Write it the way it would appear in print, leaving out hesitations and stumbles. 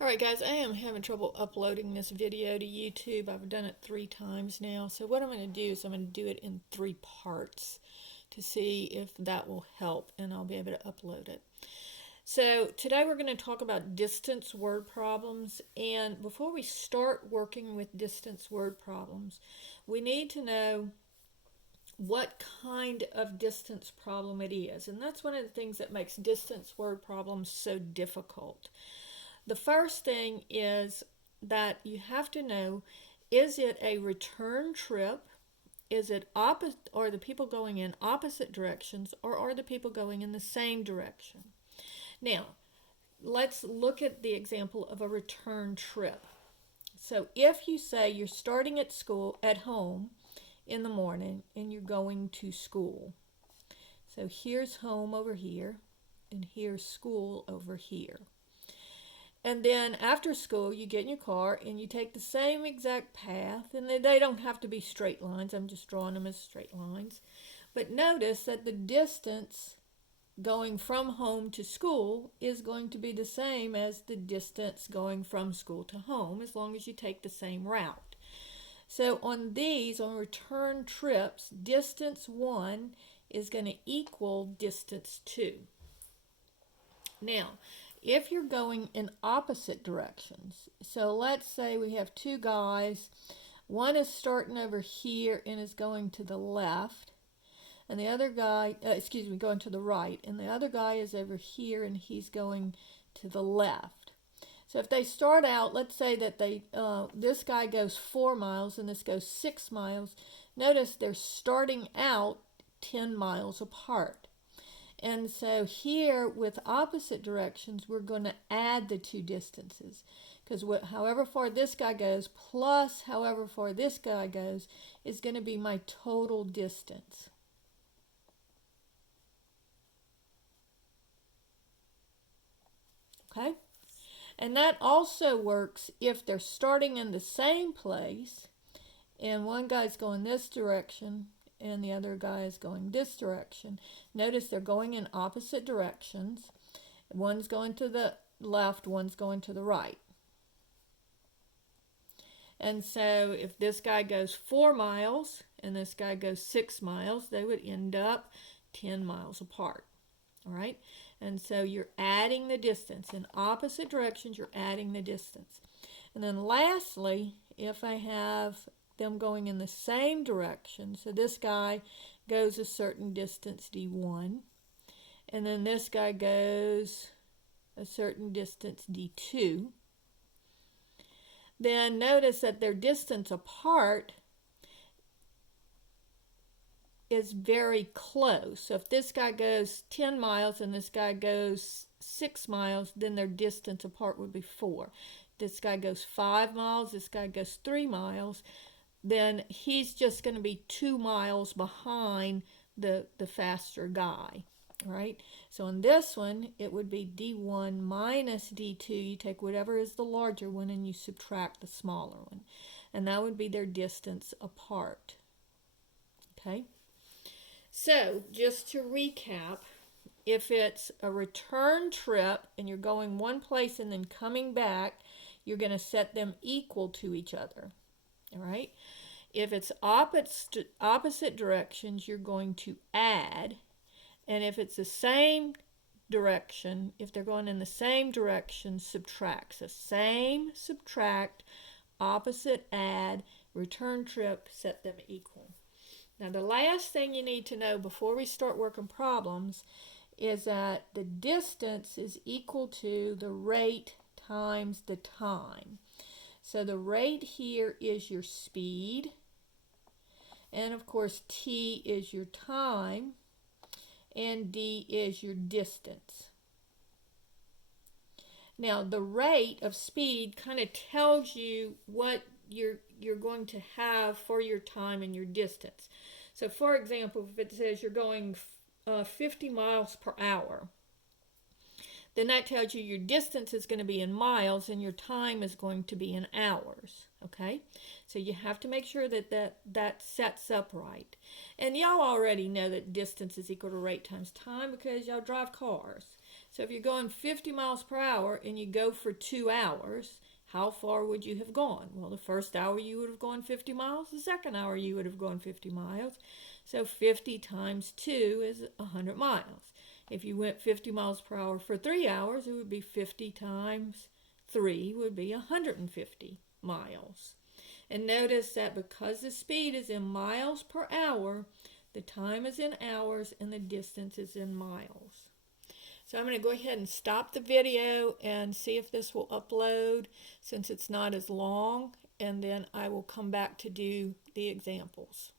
Alright guys, I am having trouble uploading this video to YouTube. I've done it 3 times now. So what I'm going to do is I'm going to do it in 3 parts to see if that will help and I'll be able to upload it. So today we're going to talk about distance word problems, and before we start working with distance word problems, we need to know what kind of distance problem it is. And that's one of the things that makes distance word problems so difficult. The first thing is that you have to know, is it a return trip? Is it opposite? Are the people going in opposite directions, or are the people going in the same direction? Now, let's look at the example of a return trip. So if you say you're starting at school at home in the morning and you're going to school. So here's home over here and here's school over here. And then after school, you get in your car and you take the same exact path. And they don't have to be straight lines. I'm just drawing them as straight lines. But notice that the distance going from home to school is going to be the same as the distance going from school to home, as long as you take the same route. So on these, on return trips, distance 1 is going to equal distance 2. Now, if you're going in opposite directions, so let's say we have two guys, one is starting over here and is going to the left, and the other guy, going to the right, and the other guy is over here and he's going to the left. So if they start out, let's say that this guy goes 4 miles and this goes 6 miles, notice they're starting out 10 miles apart. And so here with opposite directions, we're going to add the two distances, because however far this guy goes plus however far this guy goes is going to be my total distance. Okay? And that also works if they're starting in the same place and one guy's going this direction and the other guy is going this direction. Notice they're going in opposite directions. One's going to the left, one's going to the right. And so if this guy goes 4 miles and this guy goes 6 miles, they would end up 10 miles apart. All right? And so you're adding the distance. In opposite directions, you're adding the distance. And then lastly, if I have them going in the same direction, so this guy goes a certain distance, d1, and then this guy goes a certain distance, d2, then notice that their distance apart is very close. So if this guy goes 10 miles and this guy goes 6 miles, then their distance apart would be 4. This guy goes 5 miles, this guy goes 3 miles, then he's just going to be 2 miles behind the faster guy. All right, so in this one, it would be d1 minus d2. You take whatever is the larger one and you subtract the smaller one. And that would be their distance apart. Okay, so just to recap, if it's a return trip and you're going one place and then coming back, you're going to set them equal to each other. All right. If it's opposite directions, you're going to add. And if it's the same direction, if they're going in the same direction, subtract. So same, subtract, opposite, add, return trip, set them equal. Now the last thing you need to know before we start working problems is that the distance is equal to the rate times the time. So the rate here is your speed, and of course t is your time, and d is your distance. Now the rate of speed kind of tells you what you're going to have for your time and your distance. So for example, if it says you're going 50 miles per hour, then that tells you your distance is going to be in miles and your time is going to be in hours. Okay, so you have to make sure that sets up right. And y'all already know that distance is equal to rate times time because y'all drive cars. So if you're going 50 miles per hour and you go for 2 hours, how far would you have gone? Well, the first hour you would have gone 50 miles. The second hour you would have gone 50 miles. So 50 times 2 is 100 miles. If you went 50 miles per hour for 3 hours, it would be 50 times 3 would be 150 miles. And notice that because the speed is in miles per hour, the time is in hours and the distance is in miles. So I'm going to go ahead and stop the video and see if this will upload since it's not as long, and then I will come back to do the examples.